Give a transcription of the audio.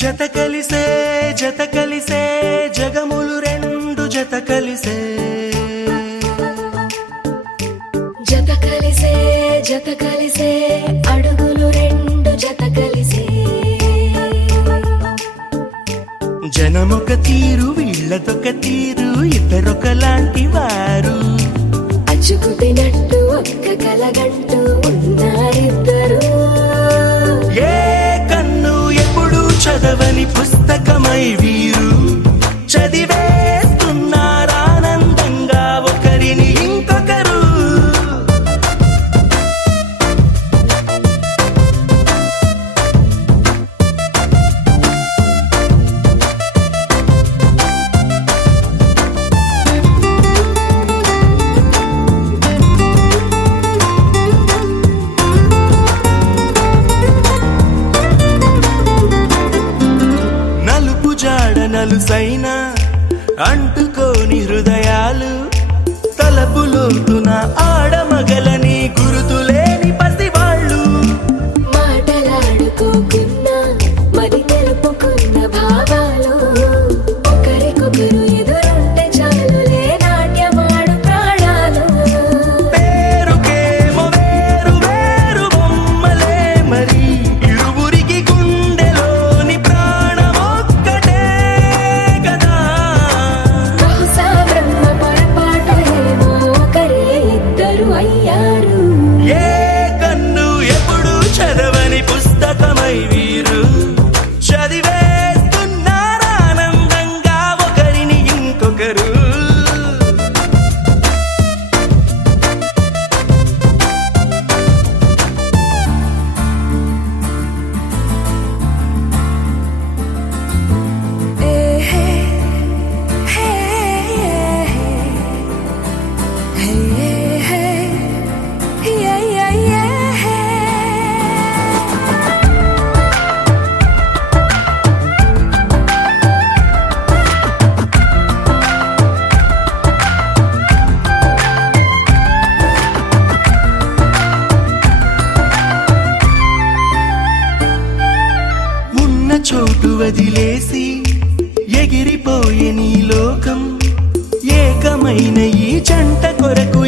జత కలిసే జగములు రెండు జత కలిసే అడుగులు రెండు జత కలిసే జనమొక తీరు వీళ్ళదొక తీరు ఇద్దరొకలాంటి వారు అచ్చుకుతినట్టు ఒక్క కలగంటూ ఉన్నారిద్దరు ఏ కన్ను ఎప్పుడు చదవని పుస్తకమై వీరు చదివేస్తున్నారానందంగా ఒకరిని ఇంకొకరు నలుసైన అంటుకోని హృదయాలు తలపులోతున ఆడమగలని గురుతులేని పసివాళ్ళు మాటలాడుకోకున్నా మరి తెలుపుకున్న భావాలు ఒకరికొకరు ఎదురుంటే చాలులే నాట్యమాడు ప్రాణాలు పేరుకేమో వేరు వేరు బొమ్మలే మరి ఇరువురికి గుండెలోని ప్రాణమొక్కటే కదా బహుశా బ్రహ్మ పొరపాటు ఏమో ఒకరే ఇద్దరు అయ్యారు ఏ కన్ను ఎప్పుడు చదవని పుస్తకమై వీరు చదివేస్తున్నారానందంగా ఒకరిని ఇంకొకరు ఉన్న చోటు వదిలేసి ఎగిరిపోయే నీ లోకం ఏకమైన ఈ జంట కొరకు